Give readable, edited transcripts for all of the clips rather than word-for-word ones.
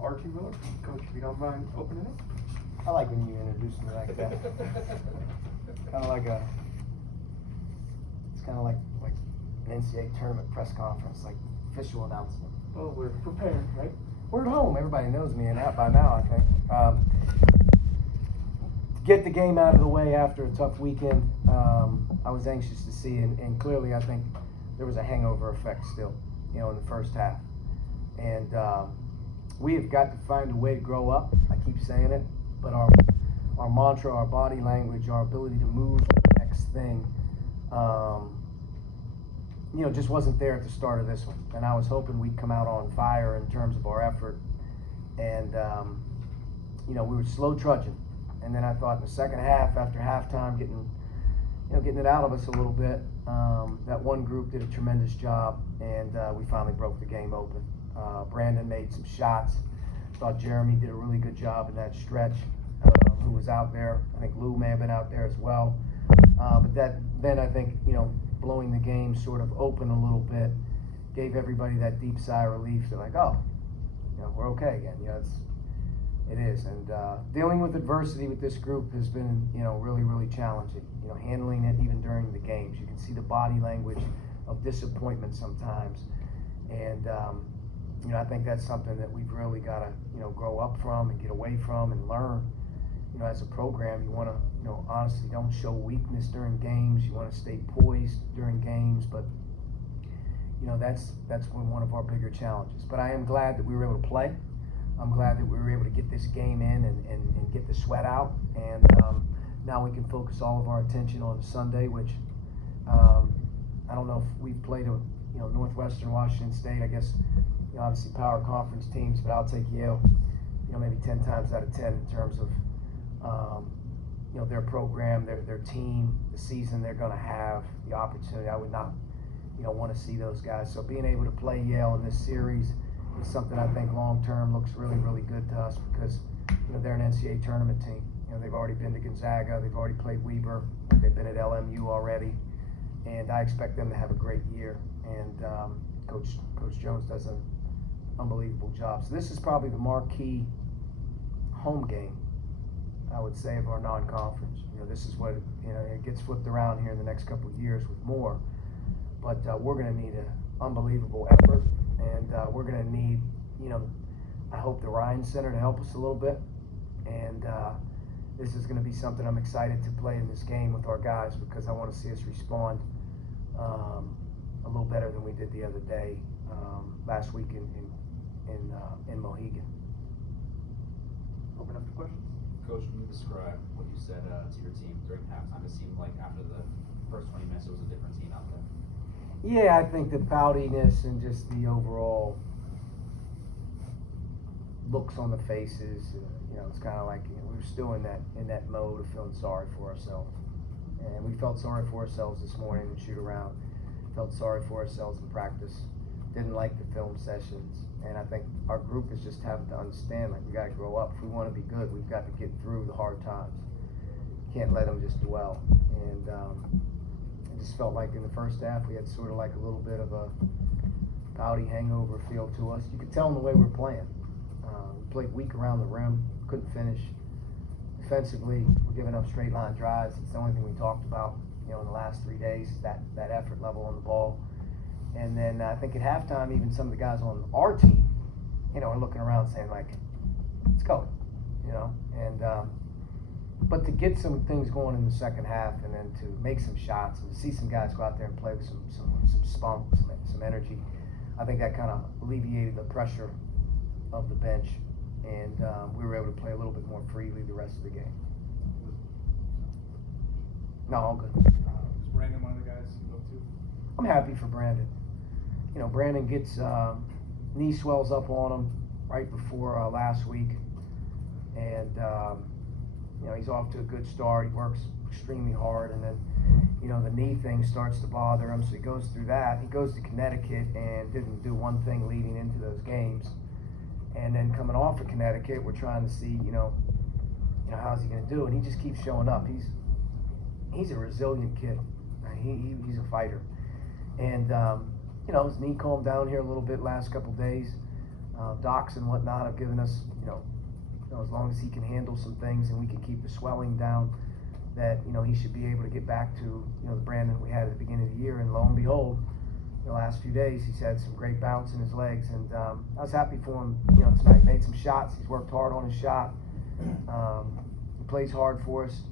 Archie Miller. Coach, if you don't mind opening it. I like when you introduce me like that. Kind of like it's kind of like an NCAA tournament press conference, like official announcement. Well, we're prepared, right? We're at home. Everybody knows me and that by now, I think. To get the game out of the way after a tough weekend, I was anxious to see, and clearly I think there was a hangover effect still, in the first half. And we have got to find a way to grow up. I keep saying it, but our mantra, our body language, our ability to move to the next thing, just wasn't there at the start of this one. And I was hoping we'd come out on fire in terms of our effort. And, we were slow trudging. And then I thought in the second half, after halftime, getting it out of us a little bit, that one group did a tremendous job, and we finally broke the game open. Brandon made some shots. Thought Jeremy did a really good job in that stretch, who was out there. I think Lou may have been out there as well. But then I think, blowing the game sort of open a little bit, gave everybody that deep sigh of relief. They're like, oh, we're okay again. It is. And dealing with adversity with this group has been, really, really challenging. Handling it even during the games. You can see the body language of disappointment sometimes. And, I think that's something that we've really got to, grow up from and get away from and learn. As a program, you want to, honestly don't show weakness during games. You want to stay poised during games, but, that's one of our bigger challenges. But I am glad that we were able to play. I'm glad that we were able to get this game in and get the sweat out. And now we can focus all of our attention on Sunday, which I don't know if we've played Northwestern Washington State. I guess, obviously power conference teams, but I'll take Yale, maybe 10 times out of 10 in terms of, their program, their team, the season they're going to have, the opportunity. I would not, want to see those guys. So being able to play Yale in this series is something I think long-term looks really, really good to us because, they're an NCAA tournament team. They've already been to Gonzaga. They've already played Weber. They've been at LMU already. And I expect them to have a great year. And Coach Jones does an unbelievable job. So this is probably the marquee home game, I would say, of our non-conference. This is what, it gets flipped around here in the next couple of years with more. But we're going to need an unbelievable effort. And we're going to need, I hope the Ryan Center to help us a little bit. And this is going to be something I'm excited to play in this game with our guys because I want to see us respond a little better than we did the other day, last week in Mohegan. Open up to questions. Coach, can you describe what you said to your team during halftime? It seemed like after the first 20 minutes, it was a different team out there. Yeah, I think the poutiness and just the overall looks on the faces, it's kind of like we were still in that mode of feeling sorry for ourselves. And we felt sorry for ourselves this morning in shoot around. Felt sorry for ourselves in practice. Didn't like the film sessions. And I think our group is just having to understand, like, we got to grow up. If we want to be good, we've got to get through the hard times. Can't let them just dwell. And I just felt like in the first half we had sort of like a little bit of a pouty hangover feel to us. You could tell in the way we're playing. We played weak around the rim, couldn't finish. Defensively, we're giving up straight line drives. It's the only thing we talked about, in the last 3 days, that effort level on the ball. And then I think at halftime, even some of the guys on our team, are looking around saying like, let's go, and but to get some things going in the second half and then to make some shots and to see some guys go out there and play with some spunk, some energy, I think that kind of alleviated the pressure of the bench, and we were able to play a little bit more freely the rest of the game. No, all good. Is Brandon one of the guys you look to? I'm happy for Brandon. Brandon gets knee swells up on him right before last week, and he's off to a good start. He works extremely hard, and then the knee thing starts to bother him, so he goes through that. He goes to Connecticut and didn't do one thing leading into those games, and then coming off of Connecticut, we're trying to see how's he going to do, and he just keeps showing up. He's a resilient kid. He's a fighter, and his knee calmed down here a little bit last couple days. Docs and whatnot have given us, as long as he can handle some things and we can keep the swelling down, that, he should be able to get back to, the Brandon we had at the beginning of the year. And lo and behold, the last few days he's had some great bounce in his legs, and I was happy for him, tonight. Made some shots. He's worked hard on his shot. He plays hard for us,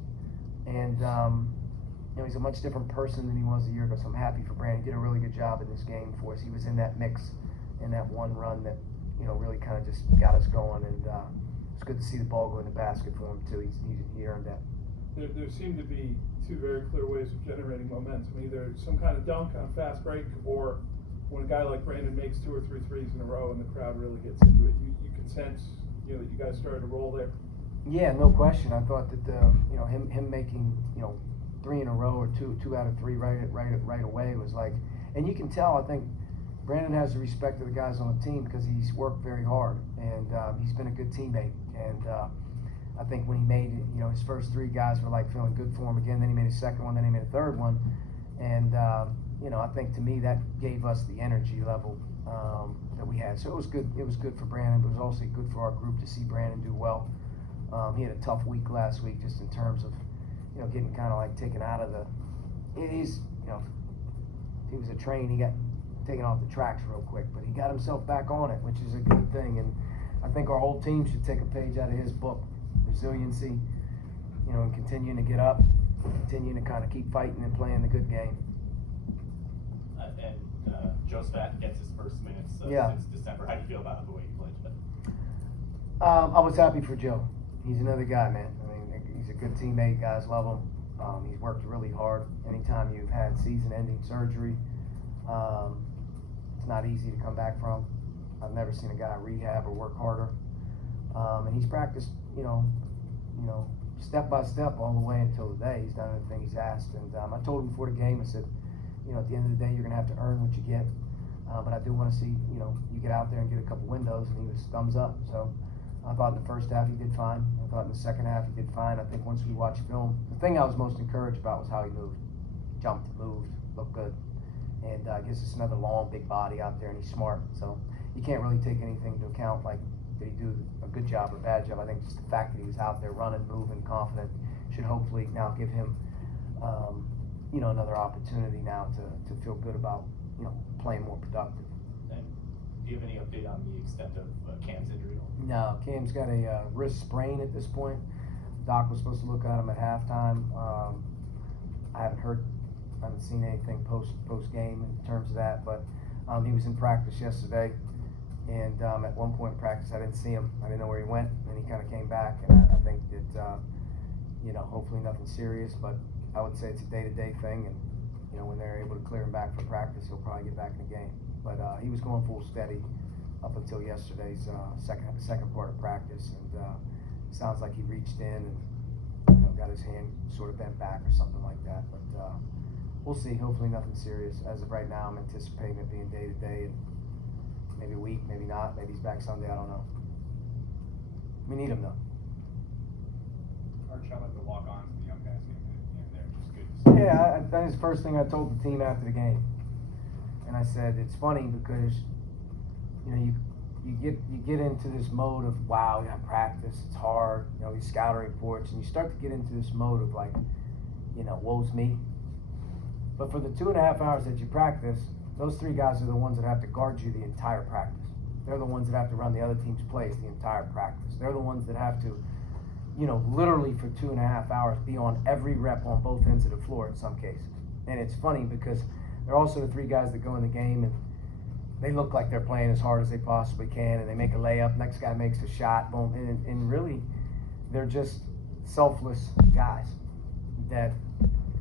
and he's a much different person than he was a year ago. So I'm happy for Brandon. He did a really good job in this game for us. He was in that mix in that one run that really kind of just got us going, and it's good to see the ball go in the basket for him too. He earned that. There seem to be two very clear ways of generating momentum. Either some kind of dunk on a fast break, or when a guy like Brandon makes 2 or 3 threes in a row and the crowd really gets into it. You can sense, that you guys started to roll there. Yeah, no question. I thought that him making 3 in a row or two out of 3 right away was like, and you can tell. I think Brandon has the respect of the guys on the team because he's worked very hard, and he's been a good teammate. And I think when he made his first 3, guys were like feeling good for him again. Then he made his second one. Then he made a third one, and I think to me that gave us the energy level that we had. So it was good. It was good for Brandon, but it was also good for our group to see Brandon do well. He had a tough week last week, just in terms of getting kind of like taken out of the. He's he was a train. He got taken off the tracks real quick, but he got himself back on it, which is a good thing. And I think our whole team should take a page out of his book. Resiliency, and continuing to get up, continuing to kind of keep fighting and playing the good game. Joe Spat gets his first minutes since December. How do you feel about the way he played today? I was happy for Joe. He's another guy, man. I mean, he's a good teammate. Guys love him. He's worked really hard. Anytime you've had season-ending surgery, it's not easy to come back from. I've never seen a guy rehab or work harder. And he's practiced, step by step all the way until today. He's done everything he's asked. And I told him before the game, I said, at the end of the day, you're going to have to earn what you get. But I do want to see, you get out there and get a couple windows. And he was thumbs up. So I thought in the first half he did fine. I thought in the second half he did fine. I think once we watched film, the thing I was most encouraged about was how he moved. Jumped, moved, looked good. And I guess it's another long, big body out there, and he's smart. So you can't really take anything into account, like, did he do a good job or a bad job? I think just the fact that he was out there running, moving, confident should hopefully now give him, another opportunity now to feel good about, playing more productive. And do you have any update on the extent of Cam's injury? No, Cam's got a wrist sprain at this point. Doc was supposed to look at him at halftime. I haven't seen anything post game in terms of that, but he was in practice yesterday. And at one point in practice, I didn't see him. I didn't know where he went, and he kind of came back. And I think that, hopefully nothing serious, but I would say it's a day-to-day thing. And, when they're able to clear him back for practice, he'll probably get back in the game. But he was going full steady up until yesterday's second part of practice. And it sounds like he reached in and, got his hand sort of bent back or something like that. But we'll see. Hopefully nothing serious. As of right now, I'm anticipating it being day-to-day. And maybe a week, maybe not. Maybe he's back Sunday. I don't know. We need him though. Archie, how about the walk-ons and the young guys getting in there? Just good to see. Yeah, that is the first thing I told the team after the game. And I said it's funny because you get into this mode of, wow, we got practice, it's hard, these scouting reports, and you start to get into this mode of like, woe's me. But for the 2.5 hours that you practice, those 3 guys are the ones that have to guard you the entire practice. They're the ones that have to run the other team's plays the entire practice. They're the ones that have to, literally for 2.5 hours be on every rep on both ends of the floor in some cases. And it's funny because they're also the 3 guys that go in the game and they look like they're playing as hard as they possibly can, and they make a layup, next guy makes a shot, boom, and really they're just selfless guys that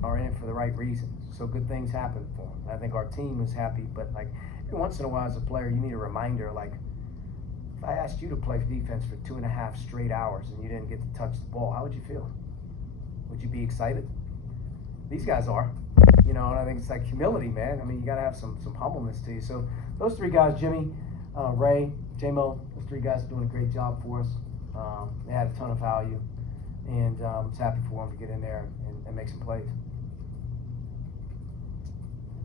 are in it for the right reasons. So good things happen for them. I think our team was happy, but like every once in a while as a player, you need a reminder. Like if I asked you to play defense for 2.5 straight hours and you didn't get to touch the ball, how would you feel? Would you be excited? These guys are, and I think it's like humility, man. I mean, you got to have some humbleness to you. So those 3 guys, Jimmy, Ray, J-Mo, those 3 guys are doing a great job for us. They had a ton of value, and I was happy for them to get in there and make some plays.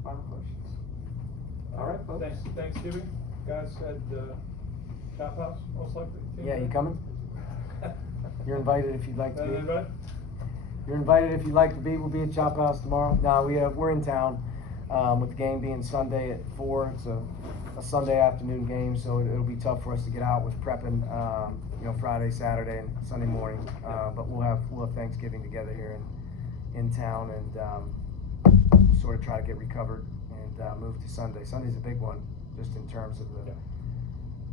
Final questions? All right, folks. Thanksgiving, guys had Chop House, most likely. Team Yeah, you day. coming? You're invited if you'd like to be. Anybody? You're invited if you'd like to be. We'll be at Chop House tomorrow. No, we're in town, with the game being Sunday at 4. It's a Sunday afternoon game, so it'll be tough for us to get out with prepping, Friday, Saturday, and Sunday morning. But we'll have Thanksgiving together here in town, and sort of try to get recovered and move to Sunday. Sunday's a big one, just in terms of the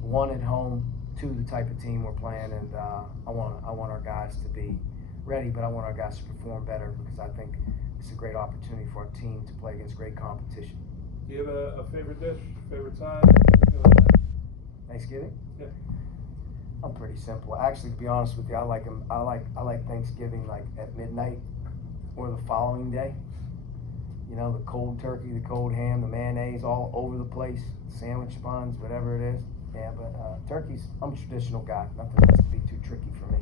one at home, 2 the type of team we're playing, and I want our guys to be ready, but I want our guys to perform better because I think it's a great opportunity for our team to play against great competition. Do you have a favorite dish, favorite time, anything like that? Thanksgiving? Yeah. I'm pretty simple. Actually, to be honest with you, I like Thanksgiving like at midnight or the following day. You know, the cold turkey, the cold ham, the mayonnaise all over the place, sandwich buns, whatever it is. Yeah, but turkeys, I'm a traditional guy. Nothing has to be too tricky for me.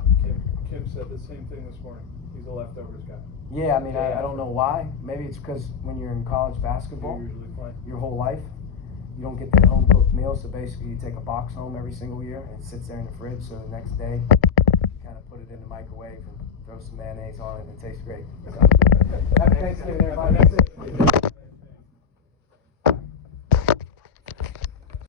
Kim said the same thing this morning. He's a leftovers guy. Yeah, I mean, I don't know why. Maybe it's because when you're in college basketball, You're usually playing. your whole life, you don't get that home cooked meal. So basically, you take a box home every single year and it sits there in the fridge. So the next day, you kind of put it in the microwave and throw some mayonnaise on it and it tastes great. So, happy Thanksgiving, everybody.